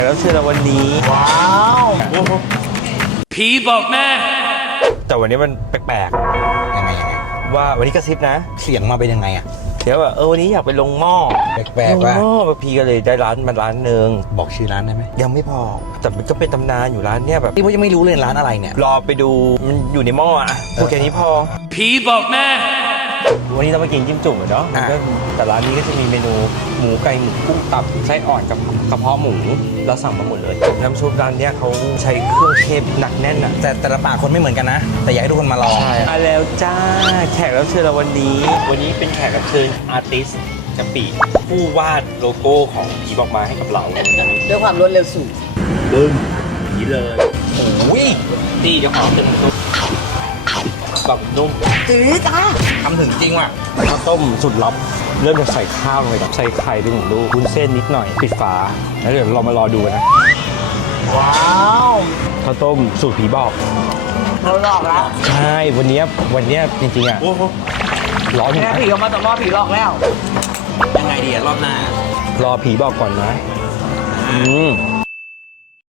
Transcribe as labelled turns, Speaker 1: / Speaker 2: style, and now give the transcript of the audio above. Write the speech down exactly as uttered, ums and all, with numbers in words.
Speaker 1: แล้วเชิญเราวันนี้
Speaker 2: ว้าว
Speaker 1: ผีบอกแม่แต่วันนี้มันแปลก
Speaker 2: ยังไงยังไง
Speaker 1: ๆว่าวันนี้กระซิบนะ
Speaker 2: เสียงมาเป็นยังไงอ่ะ
Speaker 1: เดี๋ยวแบบเออวันนี้อยากไปลงหม้อ
Speaker 2: แปลก
Speaker 1: ลง
Speaker 2: ๆว่า
Speaker 1: หม้อมาพีก็เลยได้ร้านมาร้านหนึ่ง
Speaker 2: บอกชื่อร้านได้ไหม
Speaker 1: ยังไม่พอแต่มันก็เป็นตำนานอยู่ร้านเนี้ยแบบ
Speaker 2: นี่ว่ายังไม่รู้เลยร้านอะไรเนี่ย
Speaker 1: รอไปดูมันอยู่ในหม้ออ่ะพูดแค่นี้พอผีบอกแม่วันนี้เรามากินจิ้มจุ่มเนาะมันก็แต่ร้านนี้ก็จะมีเมนูหมูไก่หมูกุ้งตับไส้อ่อนกับกระเพาะหมูเราสั่งมาหมดเลยน้ำซุปร้านเนี้ยเขาใช้เครื่องเทศหนักแน่นอ่ะ
Speaker 2: แต่แต่ละปากคนไม่เหมือนกันนะ แต่อยากให้ทุกคนมาลอง
Speaker 1: มาแล้วจ้าแขกรับเชิญเราวันนี้ วันนี้เป็นแขกรับเชิญอาร์ติสกะปิผู้วาดโลโก้ของผีบอกมาให้กับเรา
Speaker 3: ด้วยความรวดเร็วสูง
Speaker 1: บึ้มผีเลย
Speaker 2: โอ้ย
Speaker 1: ตีเดี๋ยวขอเต็มซุปแบบนุ่ม
Speaker 3: จืดจ้า
Speaker 2: ทำถึงจริงว่ะ
Speaker 1: ข้าวต้มสุดลับ เริ่มจากใส่ข้าวลงไปครับใส่ไข่ไปหนึ่งลูกวุ้นเส้นนิดหน่อยปิดฝาแล้วเดี๋ยวเรามารอดูกันนะ
Speaker 3: ว้าว
Speaker 1: ข้าวต้มสูตรผีบอก
Speaker 3: เราหลอกแล้ว
Speaker 1: ใช่วันเนี้ยวันเนี้ยจริงๆอ่ะร้อนอยู่
Speaker 3: แม่
Speaker 1: นะ
Speaker 3: ผีออกมาแต่ว่าผีหลอกแล้ว
Speaker 2: ยังไงดีอะรอบหน้าร
Speaker 1: อผีบอกก่อนนะอืม